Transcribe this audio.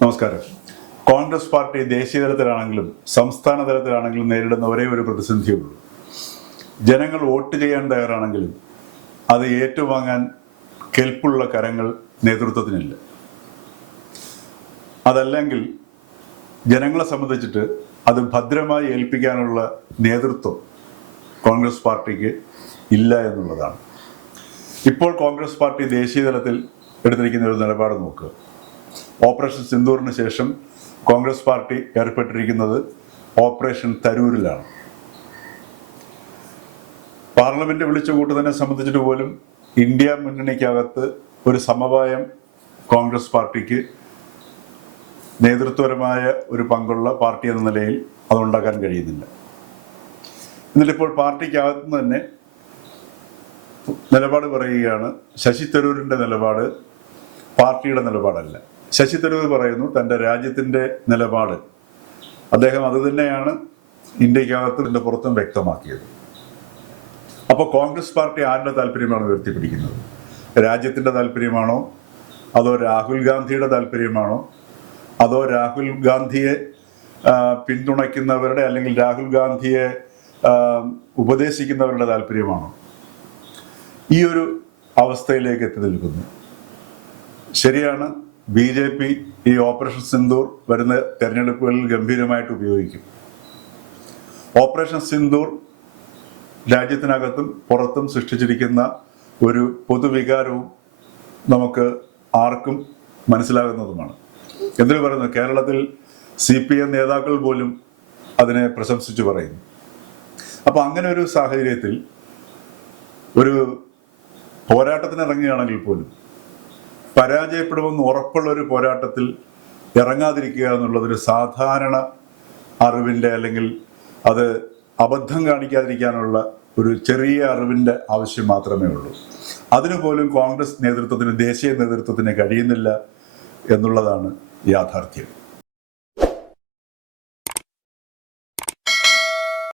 നമസ്കാരം. കോൺഗ്രസ് പാർട്ടി ദേശീയ തലത്തിലാണെങ്കിലും സംസ്ഥാന തലത്തിലാണെങ്കിലും നേരിടുന്ന ഒരേ ഒരു പ്രതിസന്ധിയുള്ളൂ. ജനങ്ങൾ വോട്ട് ചെയ്യാൻ തയ്യാറാണെങ്കിലും അത് ഏറ്റുവാങ്ങാൻ കെൽപ്പുള്ള കരങ്ങൾ നേതൃത്വത്തിനില്ല. അതല്ലെങ്കിൽ ജനങ്ങളെ സംബന്ധിച്ചിട്ട് അത് ഭദ്രമായി ഏൽപ്പിക്കാനുള്ള നേതൃത്വം കോൺഗ്രസ് പാർട്ടിക്ക് ഇല്ല എന്നുള്ളതാണ്. ഇപ്പോൾ കോൺഗ്രസ് പാർട്ടി ദേശീയ തലത്തിൽ എടുത്തിരിക്കുന്ന ഒരു നിലപാട് നോക്കുക. ഓപ്പറേഷൻ സിന്ദൂറിന് ശേഷം കോൺഗ്രസ് പാർട്ടി ഏർപ്പെട്ടിരിക്കുന്നത് ഓപ്പറേഷൻ തരൂരിലാണ്. പാർലമെന്റ് വിളിച്ചു കൂട്ടുന്നതിനെ സംബന്ധിച്ചിട്ട് പോലും ഇന്ത്യ മുന്നണിക്കകത്ത് ഒരു സമവായം കോൺഗ്രസ് പാർട്ടിക്ക് നേതൃത്വപരമായ ഒരു പങ്കുള്ള പാർട്ടി എന്ന നിലയിൽ അതുണ്ടാക്കാൻ കഴിയുന്നില്ല. എന്നിട്ടിപ്പോൾ പാർട്ടിക്കകത്ത് തന്നെ നിലപാട് പറയുകയാണ്. ശശി തരൂരിൻ്റെ നിലപാട് പാർട്ടിയുടെ നിലപാടല്ല. ശശി തരൂർ പറയുന്നു തൻ്റെ രാജ്യത്തിൻ്റെ നിലപാട്. അദ്ദേഹം അത് തന്നെയാണ് ഇന്ത്യക്കകത്ത് പുറത്തും വ്യക്തമാക്കിയത്. അപ്പോൾ കോൺഗ്രസ് പാർട്ടി ആരുടെ താല്പര്യമാണ് ഉയർത്തിപ്പിടിക്കുന്നത്? രാജ്യത്തിൻ്റെ താല്പര്യമാണോ, അതോ രാഹുൽ ഗാന്ധിയുടെ താല്പര്യമാണോ, അതോ രാഹുൽ ഗാന്ധിയെ പിന്തുണയ്ക്കുന്നവരുടെ അല്ലെങ്കിൽ രാഹുൽ ഗാന്ധിയെ ഉപദേശിക്കുന്നവരുടെ താല്പര്യമാണോ? ഈ ഒരു അവസ്ഥയിലേക്ക് എത്തി നിൽക്കുന്നു. ശരിയാണ്, BJP ഈ ഓപ്പറേഷൻ സിന്ദൂർ വരുന്ന തെരഞ്ഞെടുപ്പുകളിൽ ഗംഭീരമായിട്ട് ഉപയോഗിക്കും. ഓപ്പറേഷൻ സിന്ദൂർ രാജ്യത്തിനകത്തും പുറത്തും സൃഷ്ടിച്ചിരിക്കുന്ന ഒരു പൊതുവികാരവും നമുക്ക് ആർക്കും മനസ്സിലാകുന്നതുമാണ്. എന്തിനു പറയുന്നു, കേരളത്തിൽ CPM നേതാക്കൾ പോലും അതിനെ പ്രശംസിച്ചു പറയുന്നു. അപ്പോൾ അങ്ങനെ ഒരു സാഹചര്യത്തിൽ ഒരു പോരാട്ടത്തിന് ഇറങ്ങുകയാണെങ്കിൽ പോലും പരാജയപ്പെടുമെന്ന് ഉറപ്പുള്ള ഒരു പോരാട്ടത്തിൽ ഇറങ്ങാതിരിക്കുക എന്നുള്ളതൊരു സാധാരണ അറിവിൻ്റെ അല്ലെങ്കിൽ അത് അബദ്ധം കാണിക്കാതിരിക്കാനുള്ള ഒരു ചെറിയ അറിവിൻ്റെ ആവശ്യം മാത്രമേ ഉള്ളൂ. അതിനുപോലും കോൺഗ്രസ് നേതൃത്വത്തിന്, ദേശീയ നേതൃത്വത്തിന് കഴിയുന്നില്ല എന്നുള്ളതാണ് യാഥാർത്ഥ്യം.